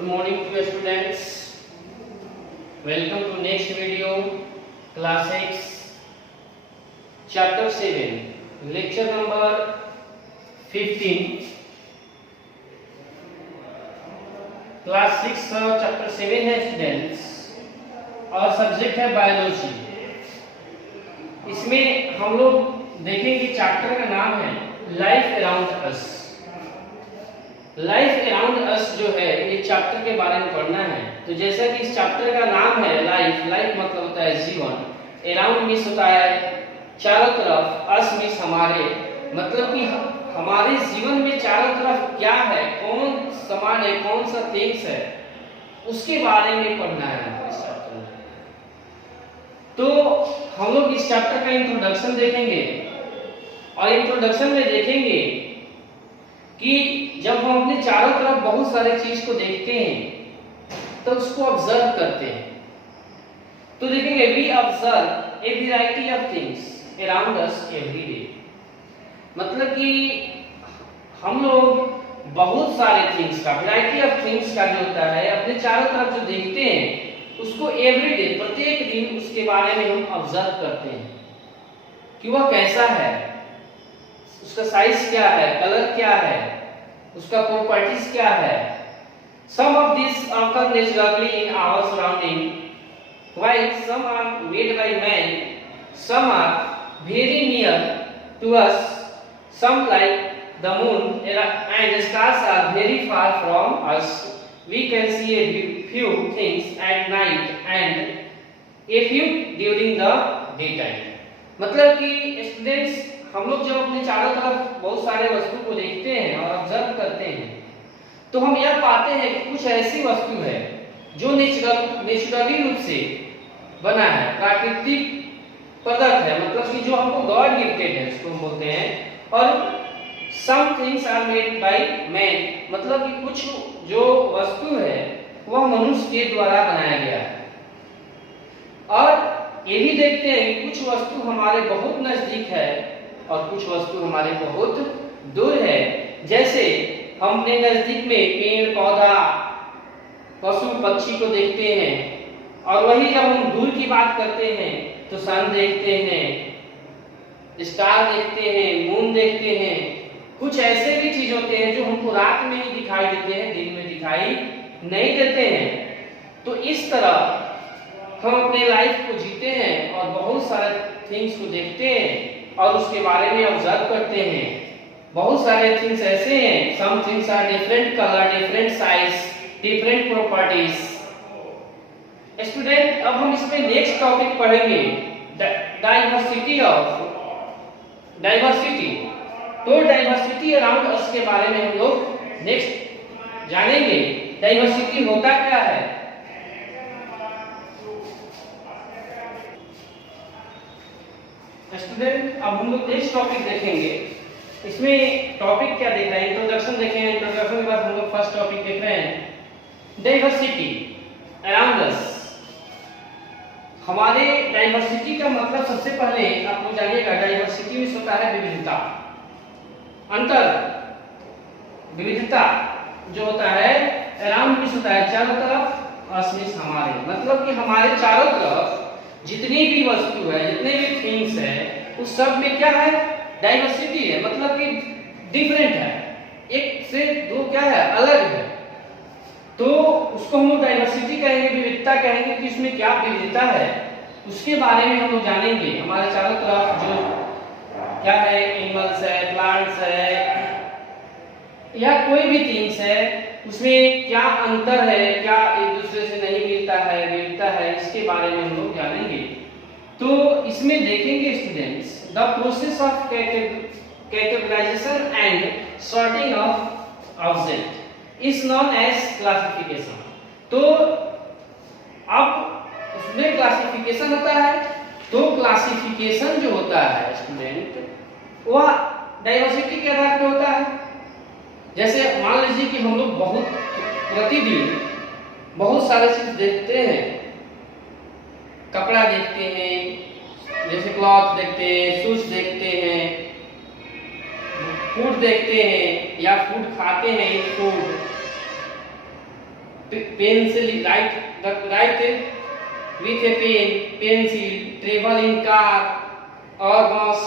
Good morning to students. Welcome to next video, class 6, chapter 7, lecture number 15. Class 6 chapter 7 है students और subject है biology. इसमें हम लोग देखेंगे चैप्टर का नाम है life around us. Life around us जो है ये चैप्टर के बारे में पढ़ना है। तो जैसा कि इस चैप्टर का नाम है लाइफ, लाइफ मतलब होता है जीवन, अराउंड मीन्स होता है चारों तरफ, अस मीन्स हमारे, मतलब कि हमारे जीवन में चारों तरफ क्या है, कौन सामान है, कौन सा थिंग्स है, उसके बारे में पढ़ना है इस चैप्टर में। तो हम लोग इस चैप्टर का इंट्रोडक्शन देखेंगे और इंट्रोडक्शन में देखेंगे कि जब हम अपने चारों तरफ बहुत सारे चीज को देखते हैं तो उसको ऑब्जर्व करते हैं। तो देखेंगे we observe a variety of things around us every day, मतलब कि हम लोग बहुत सारे थिंग्स का, वैरायटी ऑफ थिंग्स का जो होता है अपने चारों तरफ जो देखते हैं उसको एवरी डे, प्रत्येक दिन उसके बारे में हम ऑब्जर्व करते हैं कि वह कैसा है, उसका साइज क्या है, कलर क्या है, उसका प्रॉपर्टीज क्या है। Some of these occur naturally in our surrounding, while some are made by man. Some are very near to us. Some, like the moon and stars, are very far from us. We can see a few things at night and a few during the daytime. मतलब कि students हम लोग जब अपने चारों तरफ बहुत सारे वस्तु को देखते हैं और ऑब्जर्व करते हैं तो हम यह पाते हैं कि कुछ ऐसी वस्तु है जो नेचुरली रूप से बना है, प्राकृतिक पदार्थ है, मतलब कि जो हमको गॉड गिफ्टेड है उसको हम बोलते हैं। और some things are made by man, मतलब कि कुछ जो वस्तु है वह मनुष्य के द्वारा बनाया गया है। और ये भी देखते हैं कि कुछ वस्तु हमारे बहुत नजदीक है और कुछ वस्तु हमारे बहुत दूर है। जैसे हम अपने नजदीक में पेड़ पौधा पशु पक्षी को देखते हैं और वही जब हम दूर की बात करते हैं तो सन देखते हैं, स्टार देखते हैं, मून देखते हैं। कुछ ऐसे भी चीज होते हैं जो हमको रात में ही दिखाई देते हैं, दिन में दिखाई नहीं देते हैं। तो इस तरह हम अपने लाइफ को जीते हैं और बहुत सारे थिंग्स को देखते हैं और उसके बारे में ऑब्जर्व करते हैं। बहुत सारे थिंग्स ऐसे हैं, some things are different colour, different size, different properties. Student अब हम इसमें नेक्स्ट टॉपिक पढ़ेंगे डाइवर्सिटी ऑफ डाइवर्सिटी। तो डाइवर्सिटी अराउंड अस के बारे में हम लोग नेक्स्ट जानेंगे। डाइवर्सिटी होता क्या है, स्टूडेंट अब हम लोग नेक्स्ट टॉपिक देखेंगे। इसमें टॉपिक क्या देख रहे हैं, इंट्रोडक्शन देखेंगे। इंट्रोडक्शन के बाद हम लोग फर्स्ट टॉपिक देख रहे हैं डाइवर्सिटी अराउंड अस। हमारे डाइवर्सिटी का मतलब सबसे पहले आप लोग जानिएगा, डाइवर्सिटी में होता है विविधता, अंतर, विविधता जो होता है। अराउंड में होता है चारों तरफ, अस मींस हमारे, मतलब कि हमारे चारों तरफ जितनी भी वस्तु है, जितने भी थिंग्स है, उस सब में क्या है, डाइवर्सिटी है, मतलब कि डिफरेंट है, एक से दो क्या है, अलग है। तो उसको हम लोग डाइवर्सिटी कहेंगे, विविधता कहेंगे कि इसमें क्या विविधता है उसके बारे में हम लोग जानेंगे। हमारे चारों तरफ जो क्या है, एनिमल्स है, प्लांट्स है या कोई भी थिंग्स है, उसमें क्या अंतर है, क्या एक दूसरे से नहीं मिलता है, मिलता है, इसके बारे में हम लोग जानेंगे। तो इसमें देखेंगे students the process of categorisation and sorting of object is known as classification. तो अब इसमें क्लासिफिकेशन होता है, तो क्लासिफिकेशन जो होता है स्टूडेंट वह डाइवर्सिटी के आधार पर होता है। जैसे मान लीजिए कि हम लोग बहुत प्रतिदिन बहुत सारे चीज देखते हैं, कपड़ा देखते हैं, जैसे क्लॉथ देखते हैं, शूज देखते हैं, फूड देखते हैं या फूड खाते हैं, food pencil, write with a pen, pencil, travel in car or bus,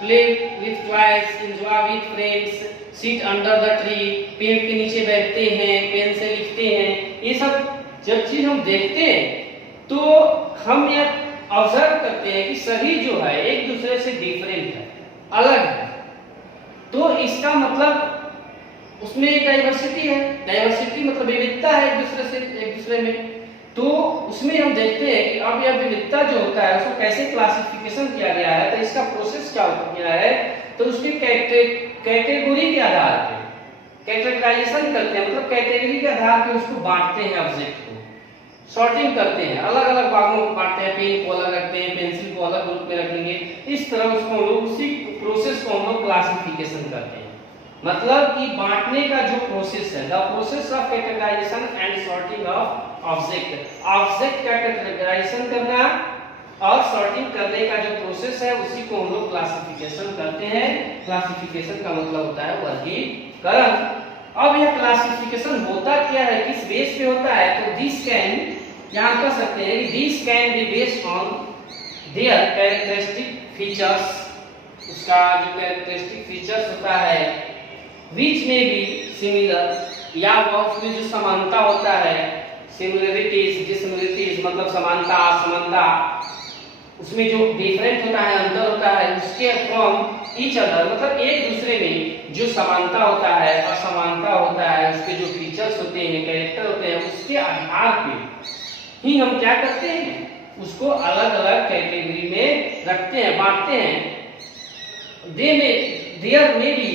play with toys, enjoy with friends, sit under the tree, पेड़ के नीचे बैठते हैं, पेन से लिखते हैं। ये सब जब चीज हम देखते हैं तो हम यह ऑब्जर्व करते हैं कि सभी जो है एक दूसरे से डिफरेंट है, अलग है। तो इसका मतलब उसमें डाइवर्सिटी है, डाइवर्सिटी मतलब विविधता है एक दूसरे में। तो उसमें हम देखते हैं कि अब यह विविधता जो होता है उसको कैसे क्लासिफिकेशन किया गया है, तो इसका प्रोसेस क्या किया है, तो उसकी कैटेगरी के आधार पे कैटेगराइजेशन करते हैं, मतलब कैटेगरी के आधार पे उसको बांटते हैं, ऑब्जेक्ट को सॉर्टिंग करते हैं, अलग अलग भागों में बांटते हैं। पेन को अलग रखते हैं, पेंसिल को अलग ग्रुप में रखेंगे। इस तरह उसको हम लोग उसी प्रोसेस को हम लोग क्लासिफिकेशन करते हैं। मतलब कि बांटने का जो प्रोसेस है, the process of categorisation and sorting of object, object का कैटेगराइजेशन करना और सॉर्टिंग करने का जो प्रोसेस है उसी को हम लोग क्लासिफिकेशन करते हैं। क्लासिफिकेशन का मतलब होता है वर्गीकरण। अब यह क्लासिफिकेशन होता क्या है, किस बेस पे होता है, तो दिस कैन, यहां कह सकते हैं कि this can be based on their characteristic features, उसका जो कैरेक्टरिस्टिक फीचर्स होता है, which may be similar, या उसमें जो समानता होता है, सिमिलरिटीज, डिससिमिलरिटीज मतलब समानता असमानता, उसमें जो डिफरेंट होता है, अंतर होता है, उसके फ्रॉम ईच अदर, मतलब एक दूसरे में जो समानता होता है, असमानता होता है, उसके जो फीचर्स होते हैं, कैरेक्टर होते हैं, उसके आधार पे ही हम क्या करते हैं, उसको अलग अलग कैटेगरी में रखते हैं, बांटते हैं। देयर में बी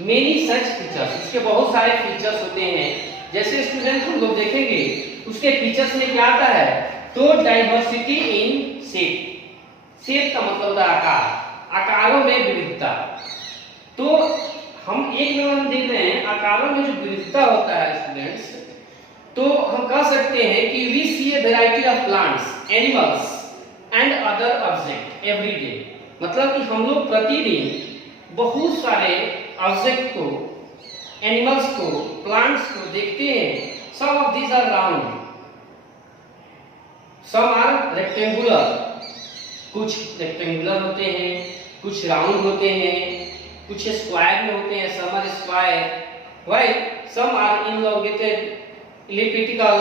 मेनी सच फीचर्स, उसके बहुत सारे फीचर्स होते हैं। जैसे स्टूडेंट हम लोग देखेंगे उसके फीचर्स में क्या आता है, तो डाइवर्सिटी इन शेप, शेप का मतलब होता है आकार, आकारों में विविधता। तो हम एक नंबर देख रहे हैं आकारों में जो विविधता होता है स्टूडेंट्स, तो हम कह सकते हैं कि we see a variety of plants, animals and other object every day, मतलब कि हम लोग प्रतिदिन बहुत सारे ऑब्जेक्ट को, एनिमल्स को, प्लांट्स को देखते हैं। Some of these are round, some are rectangular, कुछ रेक्टेंगुलर होते हैं, कुछ राउंड होते हैं, कुछ स्क्वायर में होते हैं, some are square, while some are elongated, elliptical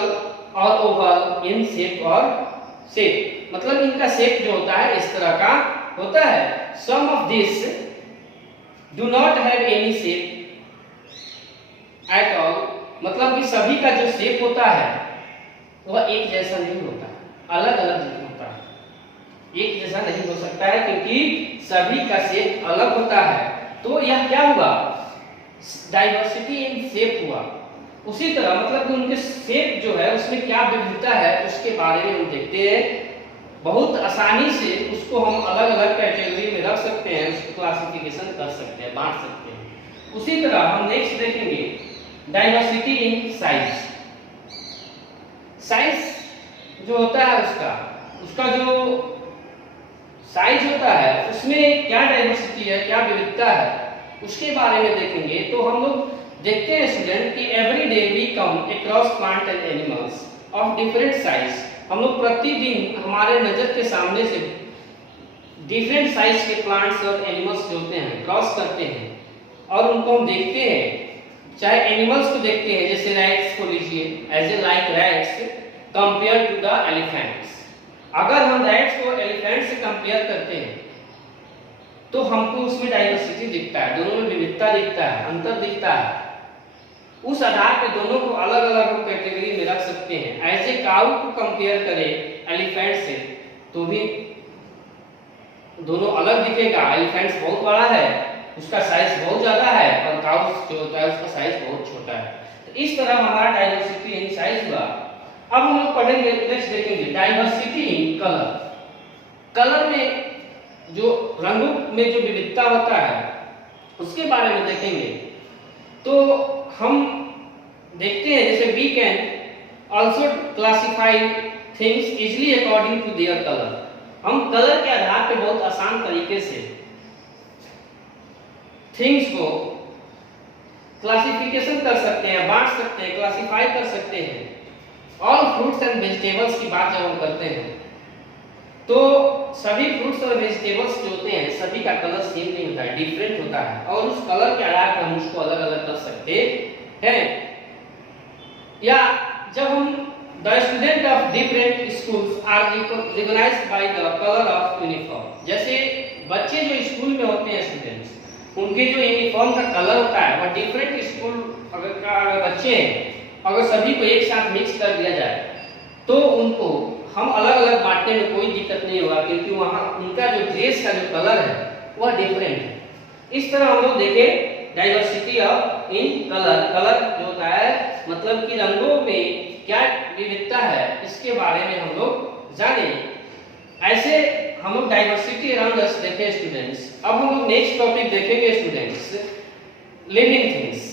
और ओवल इन शेप और शेप, मतलब इनका शेप जो होता है इस तरह का होता है। Some of this do not have any shape at all, मतलब कि सभी का जो शेप होता है वह एक जैसा नहीं होता, अलग अलग होता है, एक जैसा नहीं हो सकता है क्योंकि सभी का शेप अलग होता है। तो यह क्या हुआ, डाइवर्सिटी इन शेप हुआ। उसी तरह मतलब कि उनके शेप जो है उसमें क्या विविधता है उसके बारे में हम देखते हैं। बहुत आसानी से उसको हम अलग अलग कैटेगरी में रख सकते हैं, उसको क्लासिफिकेशन कर सकते हैं, बांट सकते हैं। उसी तरह हम नेक्स्ट देखेंगे डाइवर्सिटी इन साइज। साइज जो होता है उसका जो साइज होता है उसमें क्या डाइवर्सिटी है, क्या विविधता है, उसके बारे में देखेंगे। तो हम लोग देखते हैं स्टूडेंट कि every day we come across plant and animals of different size, हम लोग प्रतिदिन हमारे नजर के सामने से डिफरेंट साइज के प्लांट्स और एनिमल्स जो होते हैं क्रॉस करते हैं और उनको हम देखते हैं। चाहे एनिमल्स को देखते हैं, जैसे रैट्स को लीजिए, as a like rats compare to the elephants. अगर हम रैट्स को एलिफेंट से कंपेयर करते हैं तो हमको उसमें डाइवर्सिटी दिखता है, दोनों में विविधता दिखता है, अंतर दिखता है। उस आधार पे दोनों को अलग अलग हम कैटेगरी में रख सकते हैं। एज ए काऊ को कंपेयर करें एलिफेंट से तो भी दोनों अलग दिखेगा। एलिफेंट बहुत बड़ा है, उसका साइज बहुत ज्यादा है, और काऊ जो होता है उसका साइज बहुत छोटा है। तो इस तरह हमारा डाइवर्सिटी इन साइज हुआ। अब हम लोग पढ़ेंगे, नेक्स्ट देखेंगे डाइवर्सिटी इन कलर। कलर में जो रंगों में जो विविधता होता है उसके बारे में देखेंगे। तो हम देखते हैं जैसे we can also classify things easily according to their colour. हम कलर के आधार पे बहुत आसान तरीके से थिंग्स को क्लासिफिकेशन कर सकते हैं, बांट सकते हैं, क्लासिफाई कर सकते हैं। ऑल फ्रूट्स एंड वेजिटेबल्स की बात जब हम करते हैं तो सभी फ्रूट्स और वेजिटेबल्स जो होते हैं सभी का कलर सेम नहीं होता है, डिफरेंट होता है और उस कलर के आधार पर हम उसको अलग अलग कर सकते हैं। या जब हम the student of different schools are recognised by the colour of uniform, जैसे बच्चे जो स्कूल में होते हैं स्टूडेंट्स उनके जो यूनिफॉर्म का कलर होता है वह डिफरेंट स्कूल अगर बच्चे हैं अगर सभी को एक साथ मिक्स कर दिया जाए तो उनको हम अलग अलग बांटने में कोई दिक्कत नहीं होगा, क्योंकि वहाँ उनका जो ड्रेस का जो कलर है वह डिफरेंट है। इस तरह हम लोग देखें diversity of in colour, colour जो होता है मतलब कि रंगों में क्या विविधता है इसके बारे में हम लोग जाने। ऐसे हम लोग डाइवर्सिटी अराउंड अस देखें स्टूडेंट्स। अब हम लोग नेक्स्ट टॉपिक देखेंगे स्टूडेंट्स, लिविंग थिंग्स।